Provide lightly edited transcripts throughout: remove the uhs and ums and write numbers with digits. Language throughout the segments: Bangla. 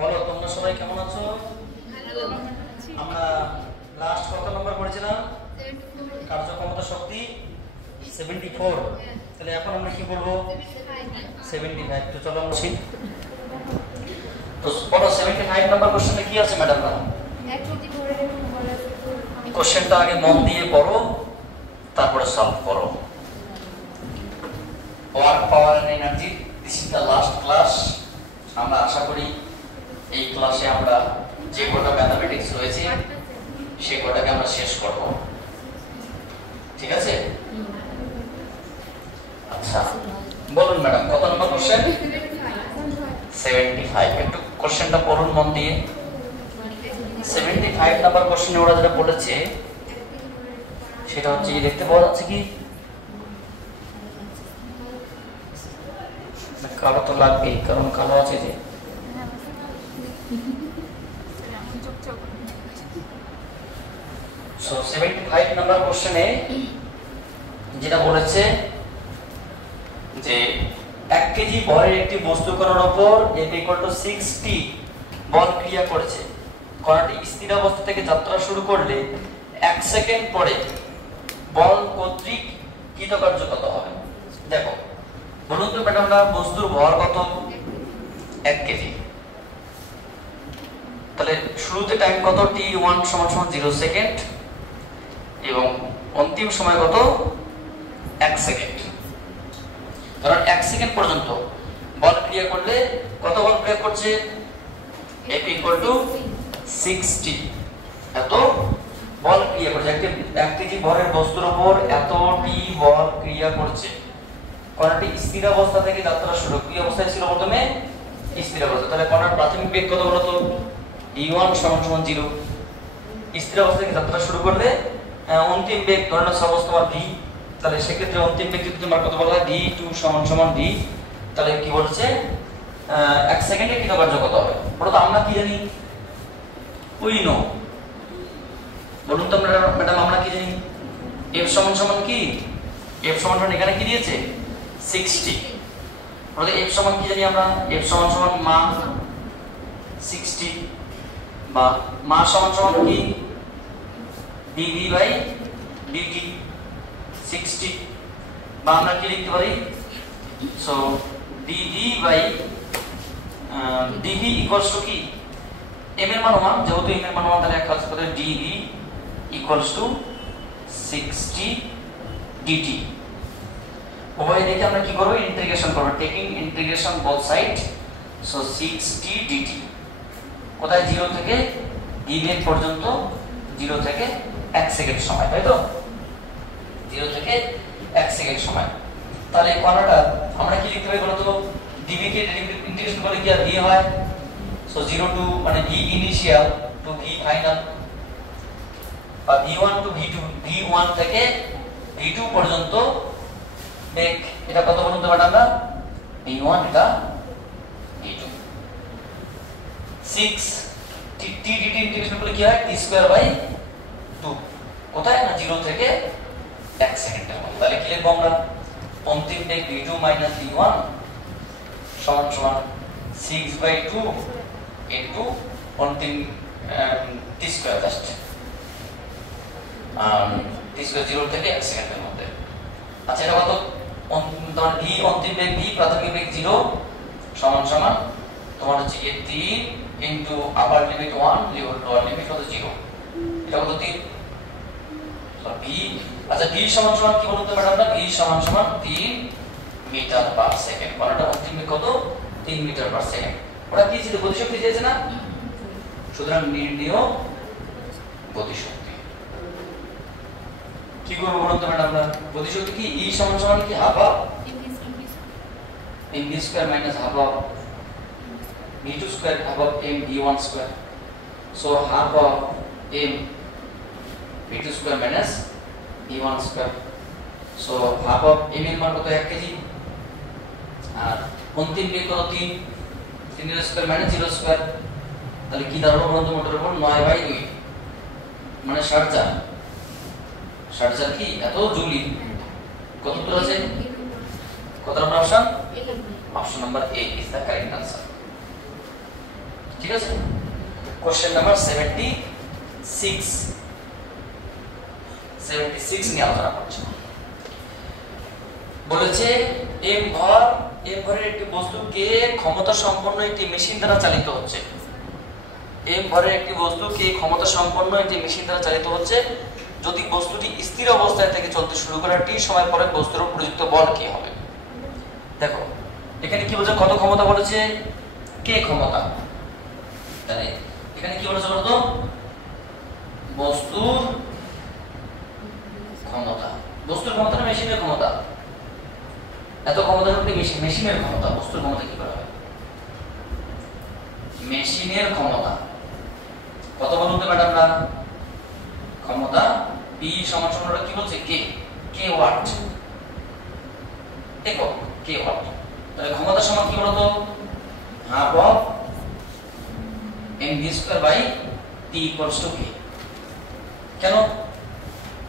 বলো তোমরা সবাই কেমন আছো? আমরা লাস্ট কত নম্বর পড়েছিলাম? কার্যক্ষমতা শক্তি 74। তাহলে এখন আমরা কি বলবো? 75। তো চলো আমরা শিখি। তো বলো 75 নম্বর কোশ্চেনে কি আছে ম্যাডামরা? কোশ্চেনটা আগে মন দিয়ে পড়ো, তারপরে সলভ করো। Work power and energy, this is the last class. আমরা আশা করি এই ক্লাসে আমরা যে কটা ম্যাথমেটিক্স রয়েছে সে কটাকে আমরা শেষ করব, ঠিক আছে? আচ্ছা বলুন ম্যাডাম কত নম্বর কোশ্চেন? 75। একটু কোশ্চেনটা পড়ুন মন দিয়ে। 75 নাম্বার কোশ্চেনে ওরা যেটা বলেছে সেটা হচ্ছে কি, দেখতে পাওয়া যাচ্ছে কি? কালো তো লাগবেই, কারণ কালো আছে যে। সো 75 নাম্বার কোশ্চেনে যেটা বলেছে যে 1 কেজি ভরের একটি বস্তু কণার উপর F = 6t বল ক্রিয়া করেছে। কণাটি স্থির অবস্থা থেকে যাত্রা শুরু করলে 1 সেকেন্ড পরে বল কর্তৃক কৃতকার্য কত হবে? দেখো বলুন তো ম্যাডামরা, বস্তুর ভর কত? 1 কেজি। তাহলে শুরুতে টাইম কত? t1 = 0 সেকেন্ড এবং অন্তিম সময় কত? 1 সেকেন্ড। কারণ 1 সেকেন্ড পর্যন্ত বল ক্রিয়া করলে কত বল প্রয়োগ করছে? F = 6t, এত বল ক্রিয়া করছে। 1 কেজি ভরের বস্তুর উপর এত টি বল ক্রিয়া করছে। কণাটি স্থির অবস্থা থেকে যাত্রা শুরু, কি অবস্থায় ছিল প্রথমে? স্থির অবস্থা। তাহলে কণার প্রাথমিক বেগ কত বলতো? e1 = 0। স্থির অবস্থা থেকে যাত্রা শুরু করলে অন্তিম বেগ ধরে নাও সাপোজ তোমার v, তাহলে সেক্ষেত্রে অন্তিম বেগ যদি তোমার কত বলা হয় v2 = v, তাহলে কি বলছে 1 সেকেন্ডে কৃতকার্য কত হবে? বলো তো আমরা কি জানি? We know. বলুন তো ম্যাডাম আমরা কি জানি? f = কি? f = এখানে কি দিয়েছে? 60। বলতে f সমান কি জানি আমরা? f = মা 60 বা মা সমান কি? dv/dt 60। বা আমরা কি লিখতে পারি? সো dv ইকুয়ালস টু কি? m এর মান 1, যেহেতু m এর মান 1 তাহলে এক কাজ করতে dv ইকুয়ালস টু 60 dt। উভয় দিকে আমরা কি করব? ইন্টিগ্রেশন করব, taking integration both side. So 60 dt কোথায়? 0 থেকে dv পর্যন্ত, 0 থেকে 1 সেকেন্ড সময়, তাই তো? 0 থেকে 1 সেকেন্ড সময়। তাহলে কণাটা আমরা কি লিখতে পারি বলতো? dv কে ইন্টিগ্রেশন করলে কি আর v হয়? সো 0 টু মানে v initial to v final, বা v1 টু v2, v1 থেকে v2 পর্যন্ত বেগ। এটা কত বলুন তো ম্যাডাম? v1, এটা v2। 6 t dt ইন্টিগ্রেশন করলে কি হয়? t²/2। কোথায়? না 0 থেকে 1 সেকেন্ডের মধ্যে। তাহলে কি লিখব আমরা? অন্তিম বেগ v2 - v1 = 6/2 ইনটু অন্তিম t² জাস্ট t² 0 থেকে 1 সেকেন্ডের মধ্যে। আচ্ছা এটা কত? তোমার v অন্তিম বেগ v, প্রাথমিক বেগ 0 সমান তোমার হচ্ছে 3 ইনটু আপার লিমিট 1 লোয়ার লিমিট কত? 0। এটা কত? 3। সো v, আচ্ছা v সমান কি বলুন তো ম্যাডাম? না v সমান 3 মিটার পার সেকেন্ড। কোনটা অন্তিম বেগ কত? 3 মিটার পার সেকেন্ড। ওটা কি ছিল? গতিশক্তি দিয়েছে না? সুতরাং নির্ণেয় গতিশক্তি কি করব বলুন তো ম্যাডাম? আমরা গতিশক্তি কি e সমান কি half of mv² - half of v2² half of m v1²। So half of m v2² - v1²। So half of m এর মান কত? 1 কেজি। আর অন্তিম বেগ কত? 3 এর স্কয়ার - 0²। তাহলে কি দাঁড়ালো বলুন তো? মোটরের উপর 9/2 মানে 4.5। 4.5 কি এত জুলি? কত উত্তর আছে? কত নম্বর option? Option number A is the correct answer. ঠিক আছে। কোশ্চেন নাম্বার 76 নিয়ে আলোচনা করছি। বলেছে এম ভরের একটি বস্তুকে ক্ষমতা সম্পন্ন একটি মেশিন দ্বারা চালিত হচ্ছে। এম ভরের একটি বস্তুকে ক্ষমতা সম্পন্ন একটি মেশিন দ্বারা চালিত হচ্ছে। যদি বস্তুটি স্থির অবস্থায় থেকে চলতে শুরু করে টি সময় পরে বস্তুর উপর প্রযুক্ত বল কি হবে? দেখো এখানে কি বলছে, কত ক্ষমতা বলেছে, কে ক্ষমতা। তাহলে এখানে কি বলেছে বলতো, বস্তুর ক্ষমতা। বস্তুর ক্ষমতা না মেশিনের ক্ষমতা? এত ক্ষমতা হচ্ছে মেশিনের ক্ষমতা, বস্তুর ক্ষমতা কি করা হয়? মেশিনের ক্ষমতা কত বলতে ম্যাডাম না? ক্ষমতা P সমান সমান কি বলছে, কে ওয়াট। দেখো কে ওয়াট, তাহলে ক্ষমতা সমান কি বলতো, half of mv square by t equals to k। কেন?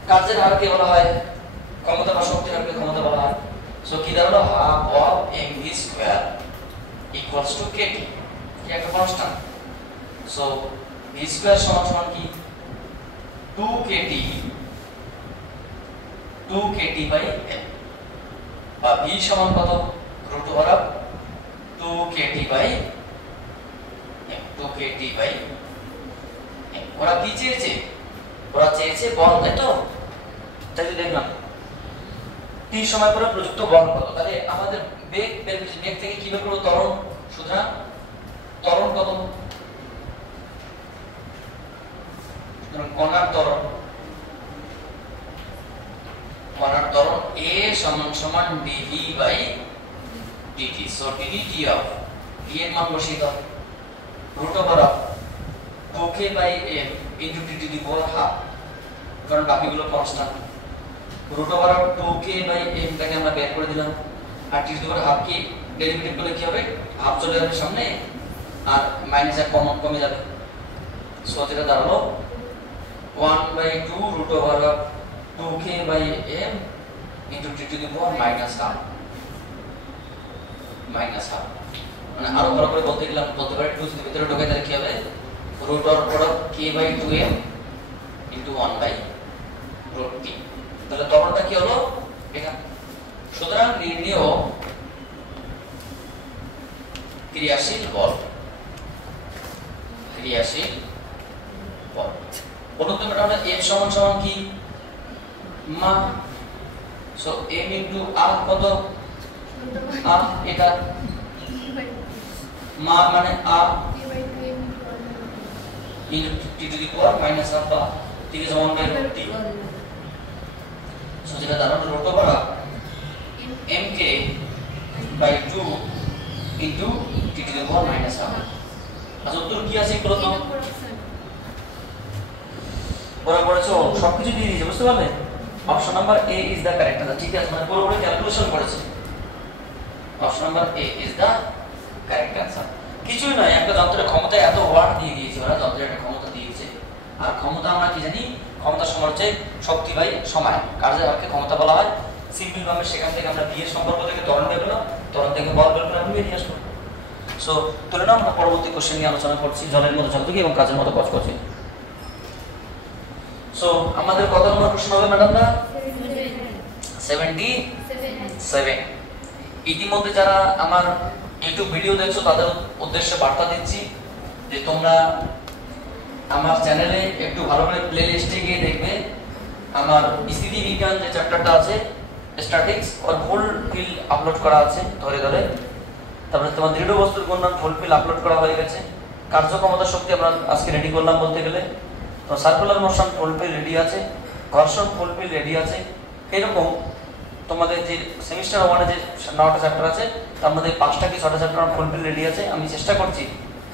কাজের হারকে বলা হয় ক্ষমতা বা শক্তির হারকে ক্ষমতা বলা হয়। সো কি দাঁড়ালো, half of mv square equals to kt, কি একটা কনস্ট্যান্ট। সো v স্কয়ার সমান সমান কি 2kt বাই m, বা v সমান কত, root over of 2kt by m, 2kt by m। ওরা কি চেয়েছে, ওরা চেয়েছে বল, তাই তো? তাই দেখলাম t সময় পরে প্রযুক্ত বল কত। তাহলে আমাদের বেগ বেগ থেকে কি বের করব, ত্বরণ। সুতরাং ত্বরণ কত, কণার ত্বরণ a সমান সমান dv by dt। So dt of v এর মান বসিয়ে দাও, root over of 2k by m into t to the power half, কারণ বাকিগুলো constant. Root over of 2k by m টাকে আমরা বের করে দিলাম, আর t to the power half কি ডেরিভেটিভ করলে কি হবে, হাফ চলে যাবে সামনে আর মাইনাস এক কমে যাবে। সো যেটা দাঁড়ালো 1/2 root over of 2k by m into t to the power minus half, মানে আরো বড় করে বলতে গেলাম বলতে পারি 2 এর ভিতরে ঢোকে তাহলে কি হবে, root over of k by 2m into 1 by root t। তাহলে তখনটা কি হলো এটা। সুতরাং নির্ণেয় ক্রিয়াশীল বল, বলুন তো ম্যাডাম, m সমান সমান কি, মা। সো m ইনটু r কত, r, এটা মা মানে r into t to the power minus half, বা t কে সমান বাই t। সো যেটা দাঁড়ালো root over mk by 2 into t to the power minus half. আচ্ছা উত্তর কি আছে বলো তো? ওরা বলেছে সবকিছু দিয়ে দিয়েছে, বুঝতে পারলে? Option number A is the correct answer. ঠিক আছে, মানে পুরোপুরি ক্যালকুলেশন করেছে। Option number A is the correct answer. কিছুই নয়, একটা যন্ত্রের ক্ষমতা এত ওয়াট দিয়ে দিয়েছে, ওরা যন্ত্রের একটা ক্ষমতা দিয়েছে। আর ক্ষমতা আমরা কি জানি, ক্ষমতা সমান হচ্ছে শক্তি বাই সময়। কাজের হারকে ক্ষমতা বলা হয়। সিম্পল ভাবে সেখান থেকে আমরা বিয়ের সম্পর্ক থেকে ত্বরণ বের করলাম, ত্বরণ থেকে বল বের করে বেরিয়ে আসবো। সো তুলে নাও, আমরা পরবর্তী কোশ্চেন নিয়ে আলোচনা করছি, জলের মতো ঝকঝকে এবং কাজের মতো কচকচে। সো আমাদের কত নম্বর প্রশ্ন হবে ম্যাডাম না? 77। ইতিমধ্যে যারা আমার ইউটিউব ভিডিও দেখছো তাদের উদ্দেশ্যে বার্তা দিচ্ছি যে তোমরা আমার চ্যানেলে একটু ভালো করে প্লে লিস্টে গিয়ে দেখবে আমার স্থিতি বিজ্ঞান যে চ্যাপ্টারটা আছে স্ট্যাটিক্স, ওর ফুল ফিল আপলোড করা আছে ধরে ধরে। তারপরে তোমার দৃঢ় বস্তুর ঘূর্ণন ফুল ফিল আপলোড করা হয়ে গেছে। কার্যক্ষমতা শক্তি আমরা আজকে রেডি করলাম বলতে গেলে। তো circular motion full fill ready আছে, ঘর্ষণ ফুল ফিল রেডি আছে। এরকম তোমাদের যে সেমিস্টার 1 এ যে 9টা চ্যাপ্টার আছে তার মধ্যে 5টা কি 6টা চ্যাপ্টার ফুল ফিল রেডি আছে। আমি চেষ্টা করছি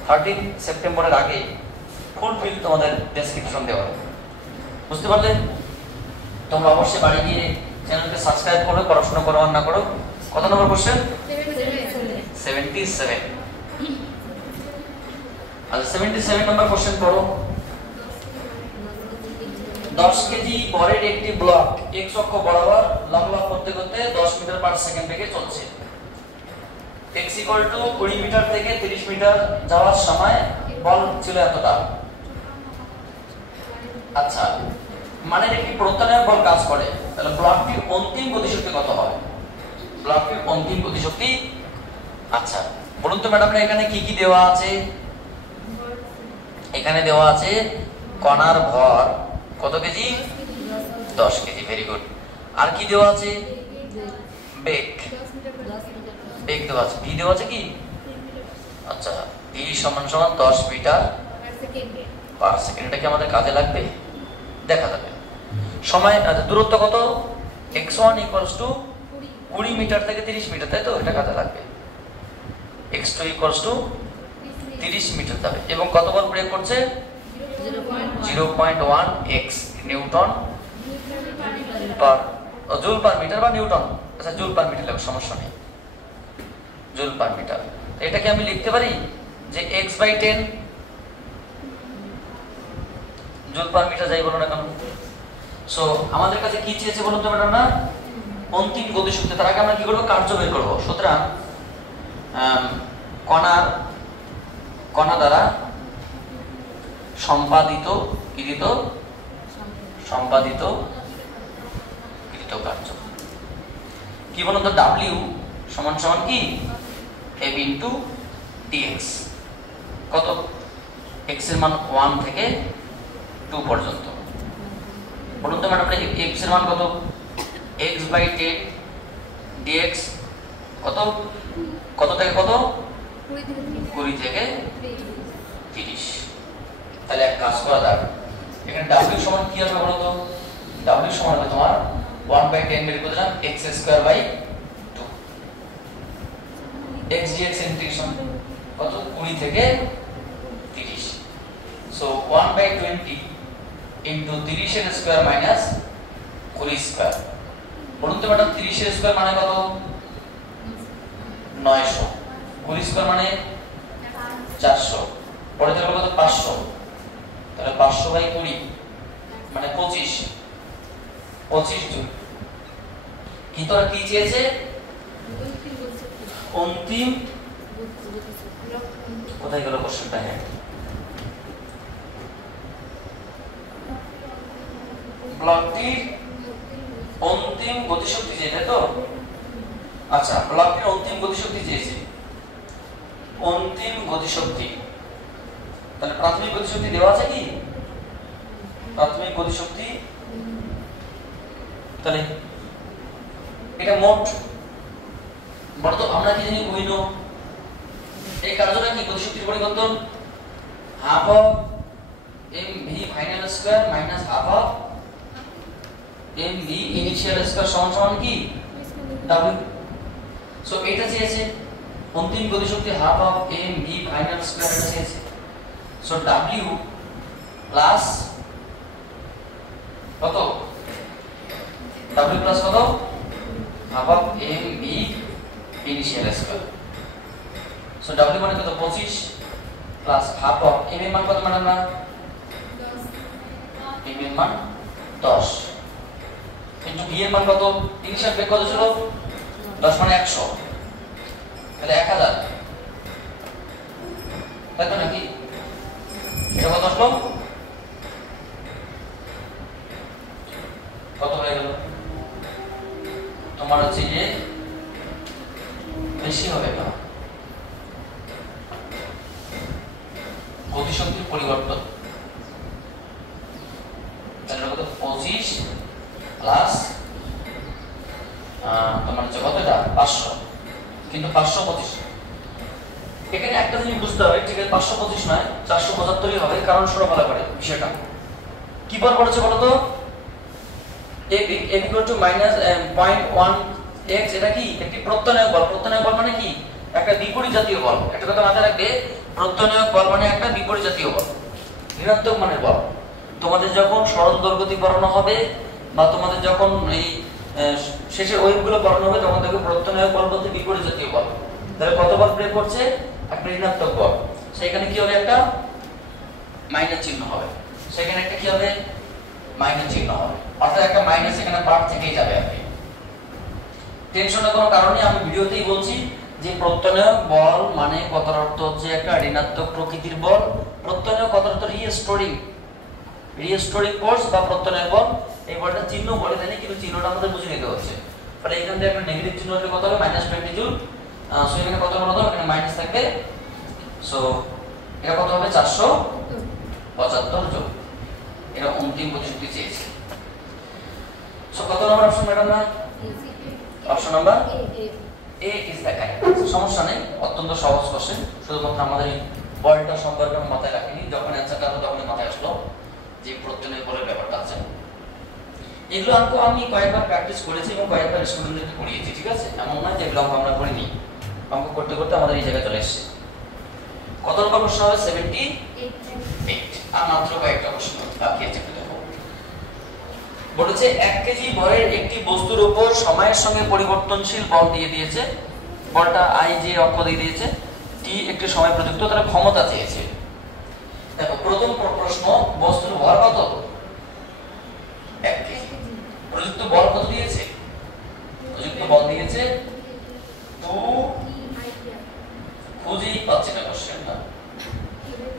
13 সেপ্টেম্বরের আগে ফুল ফিল তোমাদের ডেসক্রিপশন দেওয়ার। বুঝতে পারলে? তোমরা অবশ্যই বাড়ি গিয়ে চ্যানেলকে সাবস্ক্রাইব করো, পড়াশোনা করো আর না করো। কত নম্বর কোশ্চেন? 77। আচ্ছা 77 নম্বর কোশ্চেন পড়ো। 10 কেজি ভরের একটি ব্লক x অক্ষ বরাবর লম্বা করতে করতে 10 মিটার পার সেকেন্ড বেগে চলছে। x = 20 মিটার থেকে 30 মিটার যাওয়ার সময় বল ছিল এতটা। আচ্ছা, মানে কি প্রত্যানয়ক বল কাজ করে, তাহলে ব্লকটির অন্তিম গতিশক্তি কত হবে? ব্লকটির অন্তিম গতিশক্তি, আচ্ছা বলুন তো ম্যাডাম, এখানে কি কি দেওয়া আছে? এখানে দেওয়া আছে কণার ভর কত কেজি? 10 কেজি। Very good. আর কি দেওয়া আছে? বেগ। বেগ দেওয়া আছে, ভি দেওয়া আছে কি? আচ্ছা, ভি সমান সমান 10 মিটার পার সেকেন্ড। এটা কি আমাদের কাজে লাগবে? দেখা যাবে। সময়, দূরত্ব কত? x1 = 20 মিটার থেকে 30 মিটার, তাই তো? এটা কাজে লাগবে। x2 = 30 মিটার যাবে। এবং কত বল প্রয়োগ করছে? 0.1 x newton per joule per metre বা নিউটন। আচ্ছা, জুল পার মিটার লাগবে, সমস্যা নেই, জুল পার মিটার। এটাকে আমি লিখতে পারি যে x/10 জুল পার মিটার, যাই বলো না কেন। সো আমাদের কাছে কি চেয়েছে বলুন তো ম্যাডাম? না, অন্তিম গতিশক্তি। তার আগে আমরা কি করব? কার্য বের করব। সুতরাং কণা দ্বারা সম্পাদিত কার্য কি বলুন তো? W সমান সমান কি? F * dx। কত? x এর মান 1 থেকে 2 পর্যন্ত। বলুন তো ম্যাডাম, x এর মান কত? x/10 dx কত? কত থেকে কত? 20 থেকে 30। তাহলে এক কাজ করা যাক, এখানে w সমান কি হবে বলো তো? w সমান হবে তোমার 1/10 বের করে দিলাম x²/2। x dx ইন্টিগ্রেশন কত? 20 থেকে 30। সো 1/20 ইনটু 30 এর স্কয়ার মাইনাস 20 স্কয়ার। বলুন তো ম্যাডাম, 30 এর স্কয়ার মানে কত? 900। 20 স্কয়ার মানে 400। পরে থাকবে কত? 500। তাহলে 500/20 মানে 25 জুল। কিন্তু ওরা কি চেয়েছে? অন্তিম, কোথায় গেল কোশ্চেনটা? হ্যাঁ, ব্লকটির অন্তিম গতিশক্তি চেয়েছে তো? আচ্ছা, ব্লকটির অন্তিম গতিশক্তি চেয়েছে। অন্তিম গতিশক্তি, তাহলে প্রাথমিক গতিশক্তি দেওয়া আছে কি? প্রাথমিক গতিশক্তি, তাহলে এটা মোট বলতো আমরা কি জানি? কইলো এই কার্যটা কি? গতিশক্তির পরিবর্তন half of mv final square minus half of mv initial square সমান সমান কি? w। সো এটা চেয়েছে অন্তিম গতিশক্তি half of mv final square, এটা চেয়েছে। সো w প্লাস কত? w প্লাস কত? Half of mv initial square. So w মানে কত? 25 প্লাস হাফ অফ m এর মান কত ম্যাডাম? না, m এর মান 10 ইনটু v এর মান কত? ইনিশিয়াল বেগ কত ছিল? 10 মানে 100, তাহলে 1000, তাই তো নাকি? এটা কত আসলো? কত হয়ে গেল? তোমার হচ্ছে যে বেশি হবে না, গতিশক্তির পরিবর্তন। তাহলে কত? 25 প্লাস তোমার হচ্ছে কত? এটা 500, কিন্তু 525। এখানে একটা জিনিস বুঝতে হবে, ঠিক আছে? 525 নয়, 475ই হবে, কারণ ষোলো বলা করে বিষয়টা কি বল করেছে বলো তো? -0.1x, এটা কি? একটি প্রত্যনয়ক বল। প্রত্যনয়ক বল মানে কি? একটা বিপরীত জাতীয় বল। একটা কথা মাথায় রাখবে, প্রত্যনয়ক বল মানে একটা বিপরীত জাতীয় বল, ঋণাত্মক মানের বল। তোমাদের যখন সরল দৈর্ঘ্য পড়ানো হবে বা তোমাদের যখন এই শেষের ওয়েভগুলো পড়ানো হবে, তখন দেখবে প্রত্যনয়ক বল বলতে বিপরীত জাতীয় বল। তাহলে কত বল প্রয়োগ করছে? একটা ঋণাত্মক বল। সেখানে কি হবে? একটা মাইনাস চিহ্ন হবে। সেখানে একটা কি হবে? মাইনাস চিহ্ন হবে, অর্থাৎ একটা মাইনাস এখানে পার্ট থেকেই যাবে। আপনি টেনশনের কোনো কারণ নেই, আমি ভিডিওতেই বলছি যে প্রত্যয়নক বল মানে কথার অর্থ হচ্ছে একটা ঋণাত্মক প্রকৃতির বল। প্রত্যয়নক কথার অর্থ রিস্টোরিং ফোর্স বা প্রত্যয়নক বল। এই বলটা চিহ্ন বলে দেয়নি, কিন্তু চিহ্নটা আমাদের বুঝে নিতে হচ্ছে। তাহলে এখান থেকে একটা নেগেটিভ চিহ্ন হলে কত হবে? -20 জুল। সো এখানে কত বলতো? এখানে মাইনাস থাকবে। সো এটা কত হবে? 475 জুল। এটা অন্তিম গতিশক্তি চেয়েছে। সো কত নম্বর অপশন ম্যাডাম? না option number A is the correct. সমস্যা নেই, অত্যন্ত সহজ কোশ্চেন। শুধুমাত্র আমাদের এই বলটা সম্পর্কে আমরা মাথায় রাখিনি, যখন অ্যানসারটা হলো তখন মাথায় আসলো যে প্রত্যয়নের বলের ব্যাপারটা আছে। এগুলো আমি কয়েকবার প্র্যাকটিস করেছি এবং কয়েকবার স্টুডেন্টদেরকে পড়িয়েছি, ঠিক আছে? এমন নয় যে এগুলো আমরা করিনি। অঙ্ক করতে করতে আমাদের এই জায়গায় চলে এসেছে। কত নম্বর প্রশ্ন হবে? 78। আর মাত্র কয়েকটা প্রশ্ন বাকি আছে, একটু দেখো। বলেছে 1 কেজি ভরের একটি বস্তুর উপর সময়ের সঙ্গে পরিবর্তনশীল বল দিয়ে দিয়েছে। বলটা আই যে অক্ষ দিয়ে দিয়েছে, টি একটি সময় প্রযুক্ত, তারা ক্ষমতা চেয়েছে। দেখো প্রথম প্রশ্ন, বস্তুর ভর কত? 1 কেজি। প্রযুক্ত বল কত দিয়েছে? প্রযুক্ত বল দিয়েছে 2, খুঁজেই পাচ্ছি না কোশ্চেন না,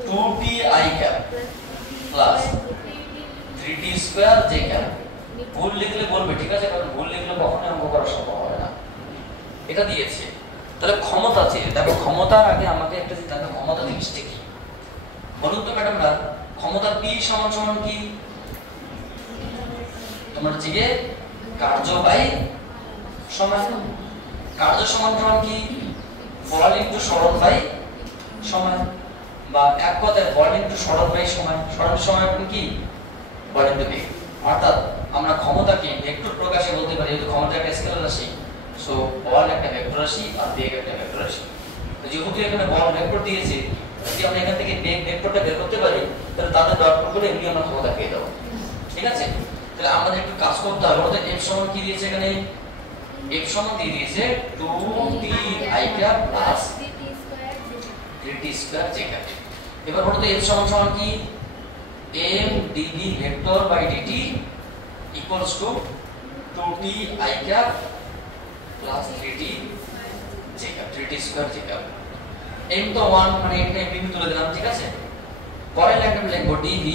2t i cap plus 3t square j cap. ভুল লিখলে বলবে, ঠিক আছে? কারণ ভুল লিখলে কখনোই অঙ্ক করা সম্ভব হবে না। এটা দিয়েছে, তাহলে ক্ষমতা চেয়ে। দেখো ক্ষমতার আগে আমাকে একটা জানতে, ক্ষমতা জিনিসটা কি বলুন তো ম্যাডামরা? ক্ষমতা p সমান সমান কি? তোমরা জিগে কার্য বাই সময়। কার্য সমান সমান কি? বল ইনটু সরণ বাই সময়, বা এক কথায় বল ইনটু সরণ বাই সময়। সরণ সময় কি? বল ইনটু বেগ। অর্থাৎ আমরা ক্ষমতাকে ভেক্টর প্রকাশে বলতে পারি, যেহেতু ক্ষমতা একটা স্কেলার রাশি। সো বল একটা ভেক্টর রাশি আর বেগ একটা ভেক্টর রাশি। তো যেহেতু এখানে বল ভেক্টর দিয়েছে, যদি আমরা এখান থেকে বেগ ভেক্টরটা বের করতে পারি, তাহলে তাদের ডট প্রোডাক্ট করে এমনি আমরা ক্ষমতা পেয়ে যাবো, ঠিক আছে? তাহলে আমাদের একটু কাজ করতে হবে। ওদের f সমান কি দিয়েছে? এখানে f সমান দিয়ে দিয়েছে 2t i cap plus 3t square j cap. এবার বলতো f সমান সমান কি? m dv vector by dt equals to 2t i cap plus 3t j cap, 3t square j cap. m তো 1, মানে এখানে m তুলে দিলাম, ঠিক আছে? পরের লাইনটা আমি লিখব dv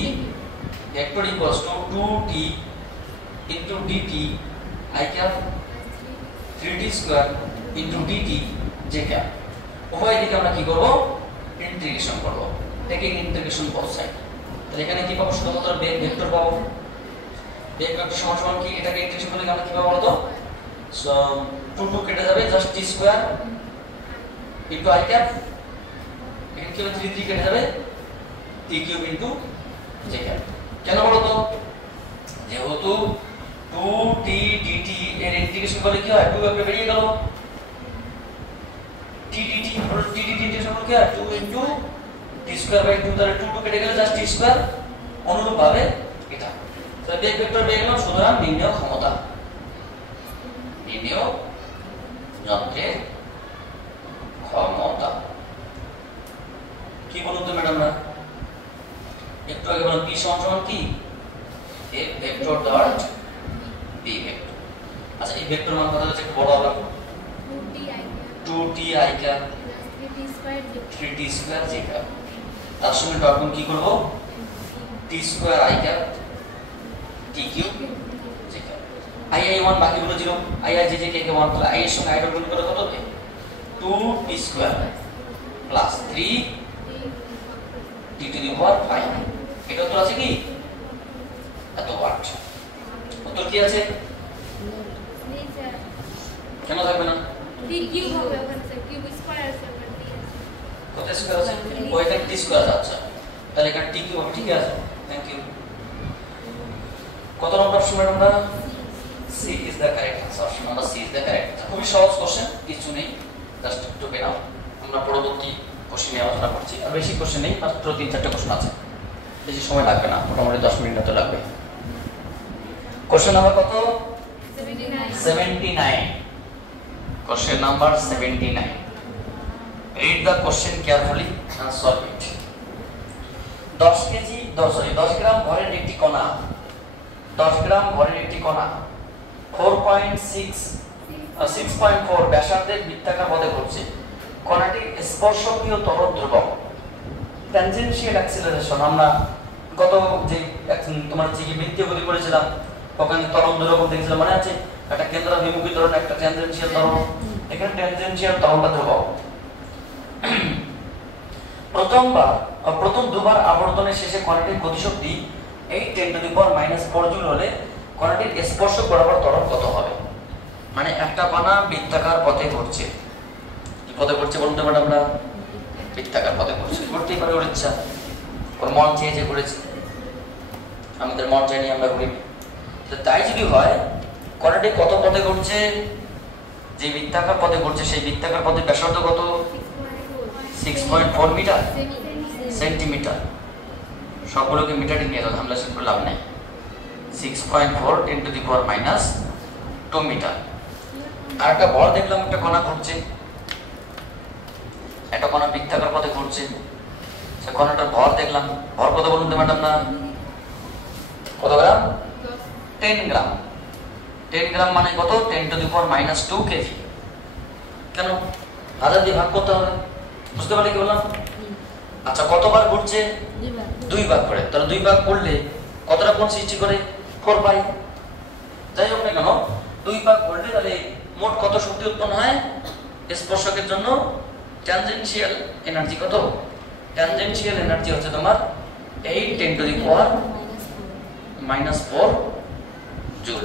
vector equals to 2t into dt i cap 3t square into dt j cap. উভয় দিকে আমরা কি করব? ইন্টিগ্রেশন করব। Taking integration both side. তাহলে এখানে কি পাবো? শুধুমাত্র বেগ ভেক্টর পাবো। বেগ ভেক্টর সমান সমান কি? এটাকে ইন্টিগ্রেশন করলে আমরা কি পাবো বলতো? সো 2 কেটে যাবে, just t square into i cap. এখানে কি হবে? 3 কেটে যাবে, t cube into j cap. কেন বলতো? যেহেতু 2t dt এর ইন্টিগ্রেশন করলে কি হয়? 2 একটা বেরিয়ে গেল, t dt ইন্টিগ্রেশন করলে কি হয়? 2 into t স্কয়ার বাই 2, তাহলে 2 কেটে গেলে জাস্ট t স্কয়ার। অনুরূপ ভাবে এটা, তাহলে বেগ ভেক্টর পেয়ে গেলাম। সুতরাং নির্ণয় ক্ষমতা, নির্ণয় যন্ত্রের ক্ষমতা কি বলুন তো ম্যাডামরা? একটু আগে বললাম p সমান সমান কি? a vector dot b vector. আচ্ছা এই ভেক্টর মান কত হচ্ছে? একটু বড় হবে, 2t i cap 3t square j cap. তার সঙ্গে ডট গুণ কি করব? t square i cap t cube j cap. i 1, বাকিগুলো 0, i j j k 1। তাহলে i এর সঙ্গে i ডট গুণ করে কত হবে? 2t square plus 3 t to the power 5। এটা তো আছে কি? এত ওয়াট। উত্তর কি আছে? কেন থাকবে না? t কিউব হবে, ওখানে স্যার কিউব স্কয়ার আছে, ওখানে t আছে। কত স্কয়ার আছে? ওইটা t স্কয়ার আছে। আচ্ছা তাহলে এখানে t কিউব হবে, ঠিক আছে? Thank you. কত নম্বর অপশন ম্যাডাম? না C is the correct answer. Option number C is the correct answer. খুবই সহজ কোশ্চেন, কিছু নেই, জাস্ট একটু বেনাও। আমরা পরবর্তী কোশ্চেনে আলোচনা করছি। আর বেশি কোশ্চেন নেই, মাত্র 3-4টা কোশ্চেন আছে, বেশি সময় লাগবে না, মোটামুটি 10 মিনিট মতো লাগবে। কোশ্চেন নাম্বার কত? 79। Question number 79। Read the question carefully and solve it. 10 গ্রাম ভরের একটি কণা, 10 গ্রাম ভরের একটি কণা 6.4 ব্যাসার্ধের বৃত্তাকার পথে ঘুরছে। কণাটির স্পর্শকীয় ত্বরণ ধ্রুবক। ট্যানজেনশিয়াল অ্যাক্সিলারেশন আমরা গত যে তোমার যে বৃত্তীয় গতি করেছিলাম ওখানে ত্বরণ ধ্রুবক দেখেছিলাম, মনে আছে? একটা কেন্দ্রাভিমুখী ত্বরণ, একটা ট্যানজেনশিয়াল ত্বরণ। এখানে ট্যানজেনশিয়াল ত্বরণটা ধ্রুবক। প্রথম দুবার আবর্তনের শেষে কণাটির গতিশক্তি 8 × 10⁻⁴ জুল হলে কণাটির স্পর্শক বরাবর ত্বরণ কত হবে? মানে একটা কণা বৃত্তাকার পথে ঘুরছে। কি পথে ঘুরছে বলুন তো ম্যাডাম? আমরা বৃত্তাকার পথে ঘুরছে, ঘুরতেই পারে ওর ইচ্ছা, ওর মন চেয়েছে ঘুরেছে, আমাদের মন চাইনি আমরা ঘুরি। তাই যদি হয় কণাটি কত পথে ঘুরছে? যে বৃত্তাকার পথে ঘুরছে সেই বৃত্তাকার পথে ব্যাসার্ধ কত? 6.4 মিটার সেন্টিমিটার। সবগুলোকে মিটারে নিয়ে যাও, ঝামেলা শুরু লাভ নেই। 6.4 × 10⁻² মিটার। আর একটা বল দেখলাম, একটা কণা ঘুরছে, একটা কণা বৃত্তাকার পথে ঘুরছে, সে কণাটার ভর দেখলাম। ভর কত বলুন তো ম্যাডাম? না কত গ্রাম? 10 গ্রাম। 10 গ্রাম মানে কত? 10⁻² কেজি। কেন? 1000 দিয়ে ভাগ করতে হবে, বুঝতে পারলে কি বললাম? আচ্ছা, কতবার ঘুরছে? 2 ভাগ করে। তাহলে 2 ভাগ করলে কতটা কোণ সৃষ্টি করে? 4 পাই। যাই হোক না কেন, 2 ভাগ করলে তাহলে মোট কত শক্তি উৎপন্ন হয় স্পর্শকের জন্য? ট্যানজেনশিয়াল এনার্জি কত? ট্যানজেনশিয়াল এনার্জি হচ্ছে তোমার 8 × 10⁻⁴ জুল।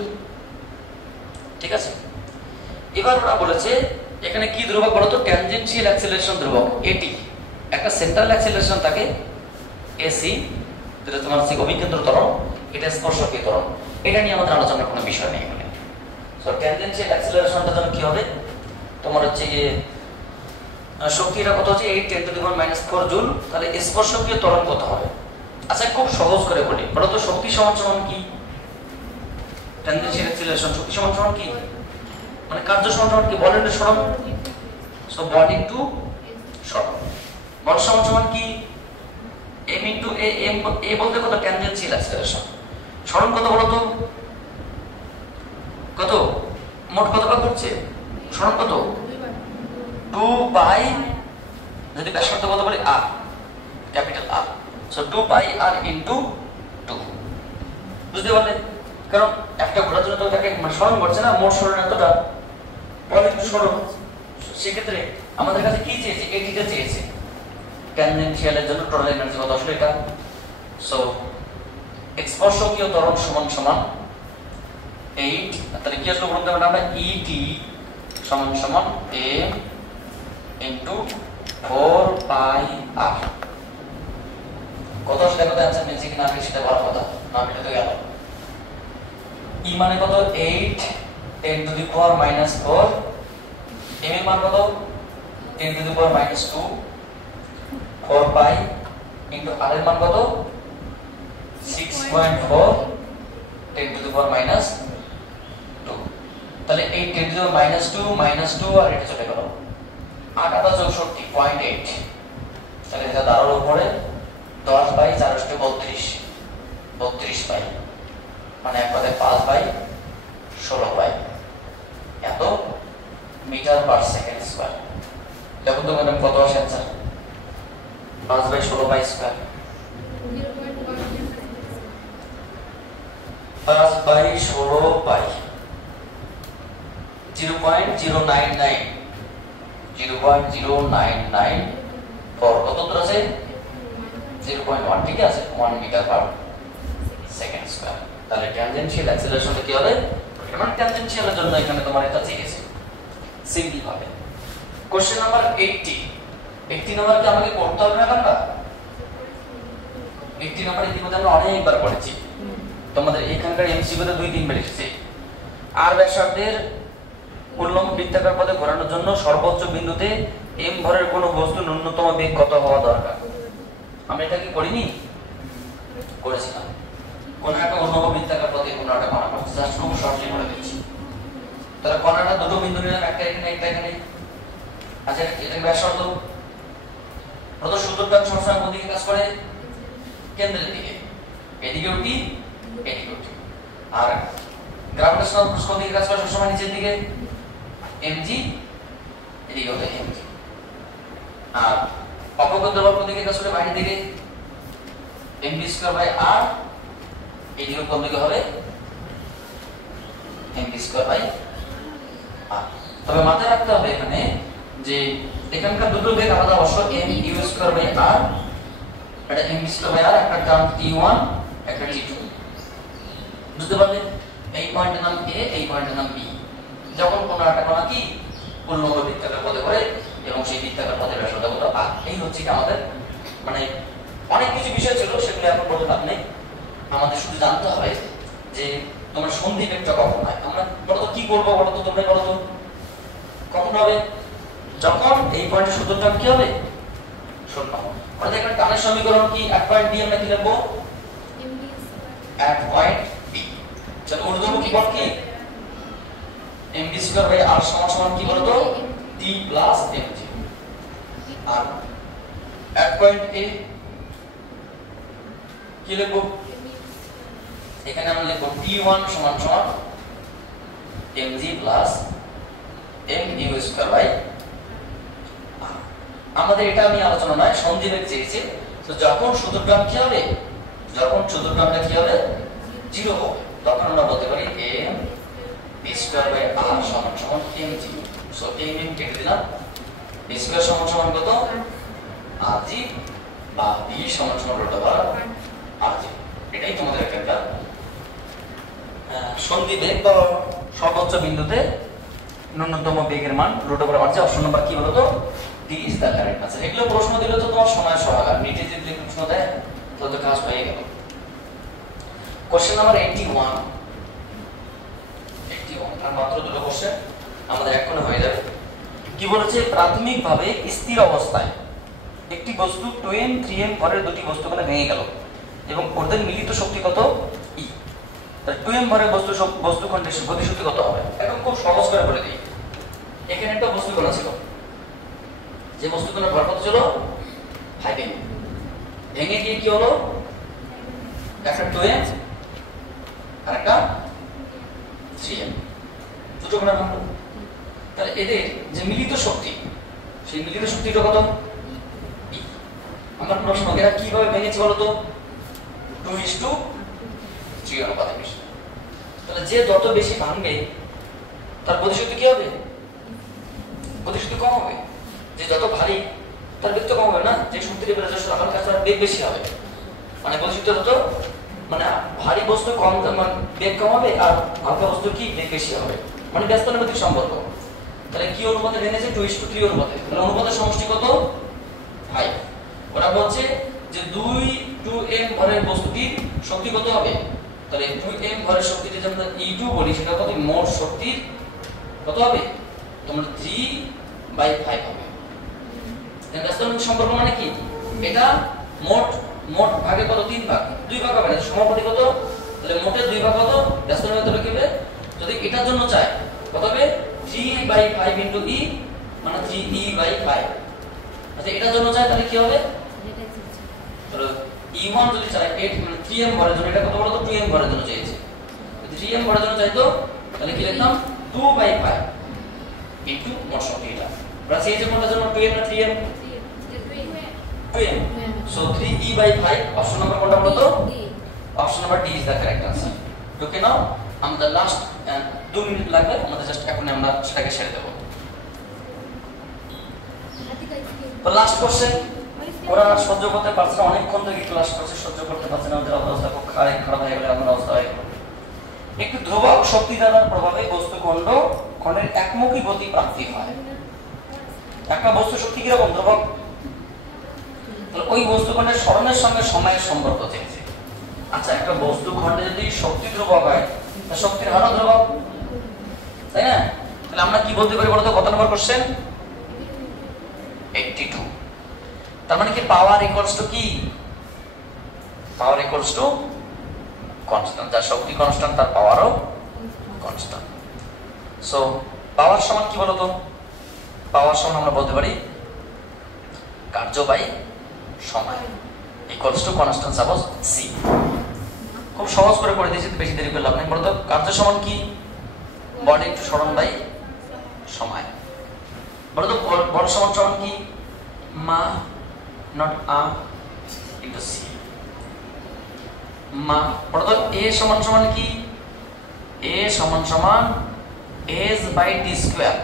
ঠিক আছে? এবার ওরা বলেছে এখানে কি ধ্রুবক বলো তো? ট্যানজেনশিয়াল অ্যাক্সিলারেশন ধ্রুবক এটি। একটা সেন্ট্রাল অ্যাক্সিলারেশন থাকে এসি, যেটা তোমার অভিকেন্দ্র ত্বরণ, এটা স্পর্শকীয় ত্বরণ। এটা নিয়ে আমাদের আলোচনার কোনো বিষয় নেই এখানে। সো ট্যানজেনশিয়াল অ্যাক্সিলারেশনটা জন্য কি হবে? তোমার হচ্ছে গিয়ে শক্তিটা কত হচ্ছে? 8 × 10⁻⁴ জুল। তাহলে স্পর্শকীয় ত্বরণ কত হবে? আচ্ছা, খুব সহজ করে বলি, বলো তো শক্তি সমান সমান কি? ট্যানজেনশিয়াল অ্যাক্সিলারেশন শক্তি সমান সমান কি? মানে কার্য সমান সমান কি? বলের সরণ। সো বল ইনটু সরণ। বল সমান সমান কি? m into a। a বলতে কত? Tangential acceleration. সরণ কত বলো তো? কত? মোট কতবার ঘুরছে? সরণ কত? 2 পাই, যদি ব্যাসার্ধ কত বলি? r, capital R। সো 2 পাই r ইনটু 2। বুঝতে পারলে? কারণ একটা ঘোরার জন্য তো তাকে সরণ করছে না, মোট সরণ এতটা, বল ইনটু সরণ। সেক্ষেত্রে আমাদের কাছে কি চেয়েছে? এটিটা চেয়েছে। ট্যানজেনশিয়ালের জন্য টোটাল এনার্জি কত আসলে এটা? সো স্পর্শকীয় ত্বরণ সমান সমান 8, তাহলে কি আসলে বলতে পারবো আমরা? ET সমান সমান a ইনটু 4 পাই r। কত আসলে কত অ্যানসার মিলছে কিনা আগে সেটা বড় কথা না, এটা তো গেল। E মানে কত? 8 × 10⁻⁴। m এর মান কত? 10⁻⁻²। 4 পাই ইনটু r এর মান কত? 6.4 10⁻²। তাহলে 8 10⁻² আর এটা চলে গেল 8 8 64 0.8। তাহলে এটা দাঁড়ালো উপরে 10 বাই 4 32 32 পাই, মানে এক কথায় 5 বাই 16 পাই এত মিটার পার সেকেন্ড স্কয়ার। দেখুন তো ম্যাডাম কত আসে answer? 5 by 16 pi square. 5 by 16 pi 0.099 0.099 কত দূর আছে? 0.1। ঠিক আছে, 1 মিটার পার সেকেন্ড স্কয়ার। তাহলে ট্যানজেনশিয়াল অ্যাক্সিলারেশনটা কি হবে? মানে ট্যানজেনশিয়ালের জন্য এখানে তোমার এটা চেয়েছে সিম্পল ভাবে। Question number 80। 80 নাম্বারকে আমাকে করতে হবে না আমরা? 80 নাম্বার ইতিমধ্যে আমরা অনেকবার পড়েছি, তোমাদের এখানকার এমসিকিউতে 2-3 বার এসেছে। আর ব্যাসার্ধের উল্লম্ব বৃত্তাকার পথে ঘোরানোর জন্য সর্বোচ্চ বিন্দুতে m ভরের কোনো বস্তু ন্যূনতম বেগ কত হওয়া দরকার? আমরা এটা কি করিনি? করেছিলাম। কোন একটা উল্লম্ব বৃত্তাকার পথে কোন একটা কণা ঘুরছে, জাস্ট খুব শর্টলি বলে দিচ্ছি। তাহলে কণাটা দুটো বিন্দু নিলাম, একটা এখানে একটা এখানে। আচ্ছা, এটা ব্যাসার্ধ। প্রথম সূত্রটা সবসময় কোন দিকে কাজ করে? কেন্দ্রের দিকে। এদিকে উঠি, এদিকে উঠি। আর গ্রাভিটেশনাল ফোর্স কোন দিকে কাজ করে? সবসময় নিচের দিকে, mg। এদিকে হতে mg। আর অপকেন্দ্র বল কোন দিকে কাজ করে? বাইরের দিকে। mv স্কয়ার বাই r এই দিকে কোন দিকে হবে? mv square by r। তবে মাথায় রাখতে হবে এখানে যে এখানকার দুটো বেগ আলাদা অবশ্য, m u square by r, এটা mv স্কয়ার বাই r, একটা টার্ম t1 একটা t2। বুঝতে পারলে? এই পয়েন্টের নাম a, এই পয়েন্টের নাম b। যখন কোন একটা কণা কি পূর্ণবর্গ বৃত্তাকার পথে ঘোরে এবং সেই বৃত্তাকার পথের ব্যাসার্ধ কত r। এই হচ্ছে কি আমাদের মানে অনেক কিছু বিষয় ছিল, সেগুলো এখন বলতে লাভ নেই। আমাদের শুধু জানতে হবে যে তোমার সন্ধি বেগটা কখন হয়। আমরা বলো তো কি করবো, বলো তো তোমরা বলো তো কখন হবে? যখন এই পয়েন্টের সূত্রটা কি হবে? শূন্য। অর্থাৎ এখানে টানের সমীকরণ কি? এক পয়েন্ট বি আমরা কি লিখবো? এক পয়েন্ট বি। চলো ঊর্ধ্বমুখী বল কি? mv স্কয়ার বাই r সমান সমান কি বলতো? t plus mg। আর এক পয়েন্ট এ কি লিখবো? এখানে আমরা লিখবো t1 সমান সমান mg plus mu square by r। আমাদের এটা আমি আলোচনা নয়, সন্ধি বেগ চেয়েছে। তো যখন সূত্রটা কি হবে? যখন চতুর্গ্রামটা কি হবে? 0 হবে, তখন আমরা বলতে পারি m b square by r সমান সমান mg। সো m কেটে দিলাম, b স্কয়ার সমান সমান কত? rg বা b সমান সমান রুট ওভার rg। এটাই তোমাদের একটা সন্ধি বেগ বা সর্বোচ্চ বিন্দুতে ন্যূনতম বেগের মান root over rg। Option number কি বলতো? d is the correct answer. এগুলো প্রশ্ন দিলে তো তোমার সময় সহায়ক, নিটে যদি প্রশ্ন দেয় তাহলে কাজ হয়ে গেল। কোশ্চেন নাম্বার 81 আর মাত্র দুটো কোশ্চেন আমাদের এখনো হয়ে যাবে। কি বলেছে? প্রাথমিকভাবে স্থির অবস্থায় একটি বস্তু 2m 3m ভরের দুটি বস্তুকে ভেঙে গেল এবং ওদের মিলিত শক্তি কত? e। তাহলে 2m ভরের বস্তুখণ্ডের গতিশক্তি কত হবে? এখন খুব সহজ করে বলে দিই। এখানে একটা বস্তুকণা ছিল, যে বস্তুকণার ভর কত ছিল? 5m। ভেঙে গিয়ে কি হলো? একটা 2m আর একটা 3m, দুটো কণা ভাঙলো। তাহলে এদের যে মিলিত শক্তি, সেই মিলিত শক্তিটা কত? e। আমার প্রশ্ন, এরা কিভাবে ভেঙেছে বলো তো? 2:3 অনুপাতে বেশি। তাহলে যে যত বেশি ভাঙবে তার গতিশক্তি কি হবে? গতিশক্তি কম হবে। যে যত ভারী তার বেগ তো কম হবে না? যে শক্তির রেজস্ট রাখার কাছে তার বেগ বেশি হবে, মানে গতিশক্তি তত মানে ভারী বস্তু কম মানে বেগ কম হবে, আর হালকা বস্তু কি বেগ বেশি হবে, মানে ব্যস্তানুপাতিক সম্পর্ক। তাহলে কি অনুপাতে ভেঙেছে? 2:3 অনুপাতে। তাহলে অনুপাতের সমষ্টি কত? 5। ওরা বলছে যে 2m ভরের বস্তুটির শক্তি কত হবে? তাহলে 2m ভরের শক্তিটি যদি আমরা e2 বলি, সেটা কত? মোট শক্তির কত হবে? তোমরা 3/5 হবে। ব্যস্তানুপাতিক সম্পর্ক মানে কি? এটা মোট ভাগে কত? 3 ভাগ, 2 ভাগ হবে না, সমানুপাতিক কত? তাহলে মোটে 2 ভাগ কত? ব্যস্তানুপাতিক কি হবে? যদি এটার জন্য চাই কত হবে? 3/5 ইনটু e মানে 3e/5। আচ্ছা এটার জন্য চাই তাহলে কি হবে? তাহলে e1 যদি চাই 8 মানে 3m ভরের জন্য, এটা কত বলো তো? 2m ভরের জন্য চাইছে। যদি 3m ভরের জন্য চাইতো তাহলে কি লিখতাম? 2/5 ইনটু মোট শক্তি। এটা আমরা চেয়েছে কোনটার জন্য? 2m না 3m? 2m। So 3e/5 option number কোনটা বলো তো? Option number D is the correct answer. Okay, now আমাদের লাস্ট 2 মিনিট লাগবে, আমাদের জাস্ট এখন আমরা সেটাকে ছেড়ে দেব। তো লাস্ট কোশ্চেন, ওরা সহ্য করতে পারছে না, অনেকক্ষণ থেকে ক্লাস করছে, সহ্য করতে পারছে না, ওদের অবস্থা খুব খারাপ হয়ে গেলে আমার অবস্থা হয়ে গেল। একটি ধ্রুবক শক্তি দ্বারা প্রভাবে বস্তুখণ্ডের একমুখী গতি প্রাপ্তি হয়। একটা বস্তু শক্তি কিরকম? ধ্রুবক। ওই বস্তুখণ্ডের সরণের সঙ্গে সময়ের সম্পর্ক চেয়েছে। আচ্ছা একটা বস্তুখণ্ডে যদি শক্তি ধ্রুবক হয়, শক্তির হারও ধ্রুবক, তাই না? তাহলে আমরা কি বলতে পারি বলতো? কত নম্বর কোশ্চেন? 82। তার মানে কি পাওয়ার ইকুয়ালস টু কি? পাওয়ার ইকুয়ালস টু কনস্ট্যান্ট। যার শক্তি কনস্ট্যান্ট তার পাওয়ারও কনস্ট্যান্ট। সো পাওয়ার সমান কি বলতো? পাওয়ার সমান আমরা বলতে পারি কার্য বাই সময় equals to constant suppose C. খুব সহজ করে দিয়েছি, বেশি দেরি করে লাভ নেই। বলতো কার্য সমান কি? বডি ইনটু সরণ বাই সময়। বলতো বল সমান কি? মা নট আ ইন্টু সি। মা অর্থাৎ এ সমান সমান কি, এ সমান সমান S by T square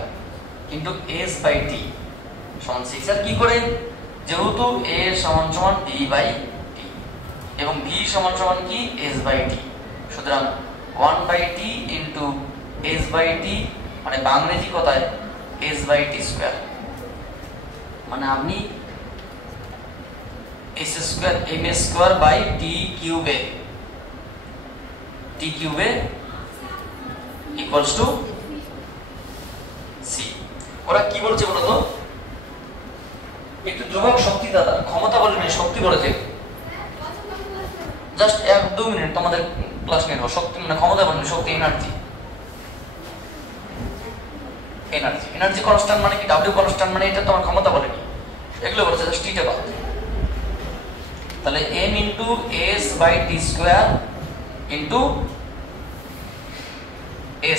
into S by T সমান 6। আর কি করে, যেহেতু এ সমান সমান ডি বাই টি এবং ভি সমান সমান কি এস বাই টি, সুতরাং 1 by T into S by T মানে বাংরেজি কথায় এস বাই টি স্কোয়ার, মানে আপনি S square M square by T কিউবে ইকুয়ালস টু সি। ওরা কি বলছে বলতো, একটু ধ্রুবক শক্তি দাদা, ক্ষমতা বলেনি শক্তি বলেছে। জাস্ট 1-2 মিনিট তোমাদের ক্লাস নেব। শক্তি মানে ক্ষমতা বলেনি, শক্তি এনার্জি। এনার্জি কনস্ট্যান্ট মানে কি, ডাব্লিউ কনস্ট্যান্ট মানে এটা তোমার ক্ষমতা বলেনি, এগুলো বলছে জাস্ট টিটা বাদ। তাহলে m into s by T square into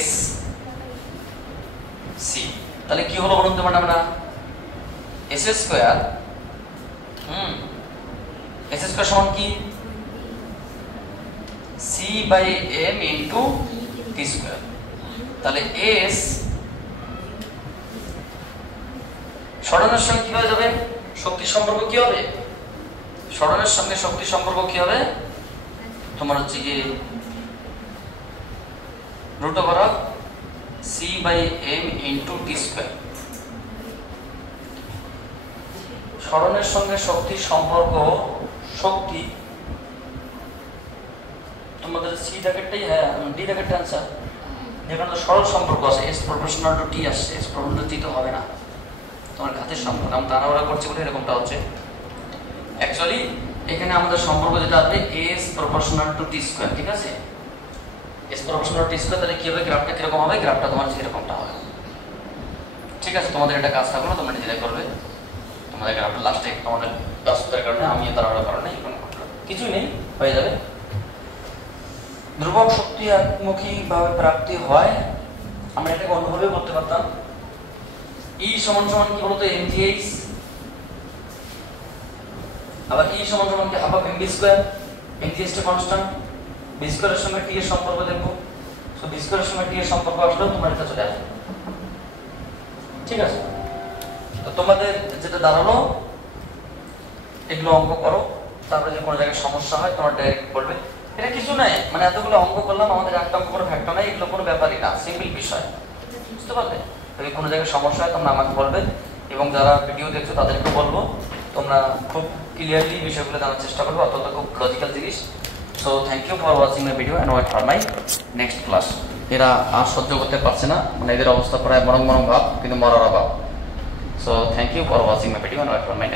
s c। তাহলে কি হলো বলুন তো ম্যাডাম, না s স্কয়ার s স্কয়ার সমান কি c by m into T square. তাহলে s সরণের সঙ্গে কি হয়ে যাবে, শক্তি সম্পর্ক কি হবে, সরণের সঙ্গে শক্তি সম্পর্ক কি হবে তোমার হচ্ছে কি root over of c by m into T square. সরণের সঙ্গে শক্তির সম্পর্ক, শক্তি তোমাদের সি ব্র্যাকেটটাই, হ্যাঁ ডি ব্র্যাকেটটা आंसर, যেখানে তো সরল সম্পর্ক আছে s প্রপোর্শনাল টু টি আসছে, s প্রপোর্শনাল টু টি তো হবে না, তোমার ঘাতের সম্পর্ক আমি তাড়াহুড়া করছি বলে এরকমটা হচ্ছে। অ্যাকচুয়ালি এখানে আমাদের সম্পর্ক যেটা আছে s proportional to T square, ঠিক আছে, s proportional to T square. তাহলে কি হবে, গ্রাফটা কিরকম হবে, গ্রাফটা তোমার এরকমটা হবে, ঠিক আছে। তোমাদের এটা কাজ থাকলো, তোমরা নিজেরাই করবে। তোমাদের গ্রাফটা লাস্টে তোমাদের ব্যস্ততার কারণে, আমি তাড়াহুড়ার কারণে কিছুই নেই, হয়ে যাবে। ধ্রুবক শক্তি একমুখী ভাবে প্রাপ্তি হয়, আমরা এটাকে অন্যভাবে করতে পারতাম। E সমান সমান কি বলতো mgh, আবার E সমান সমান কি half of mv square, mgh টা কনস্ট্যান্ট, b স্কয়ারের সঙ্গে t এর সম্পর্ক দেখো, সো b স্কয়ারের সঙ্গে t এর সম্পর্ক আসলে তোমার এটা চলে আসবে, ঠিক আছে। তো তোমাদের যেটা দাঁড়ালো এগুলো অঙ্ক করো, তারপরে যদি কোনো জায়গায় সমস্যা হয় তোমার ডাইরেক্ট বলবে। এটা কিছু নাই, মানে এতগুলো অঙ্ক করলাম, আমাদের একটা অঙ্ক কোনো ফ্যাক্টর নাই, এগুলো কোনো ব্যাপারই না, সিম্পল বিষয়, বুঝতে পারলে। যদি কোনো জায়গায় সমস্যা হয় তোমরা আমাকে বলবে, এবং যারা ভিডিও দেখছো তাদেরকে বলবো তোমরা খুব ক্লিয়ারলি বিষয়গুলো জানার চেষ্টা করবে, অত্যন্ত খুব লজিক্যাল জিনিস। So thank you for watching my video and wait for my next class. এরা আর সহ্য করতে পারছে না, মানে এদের অবস্থা প্রায় মরং ভাব, কিন্তু মরার অভাব। So thank you for watching my video and wait for my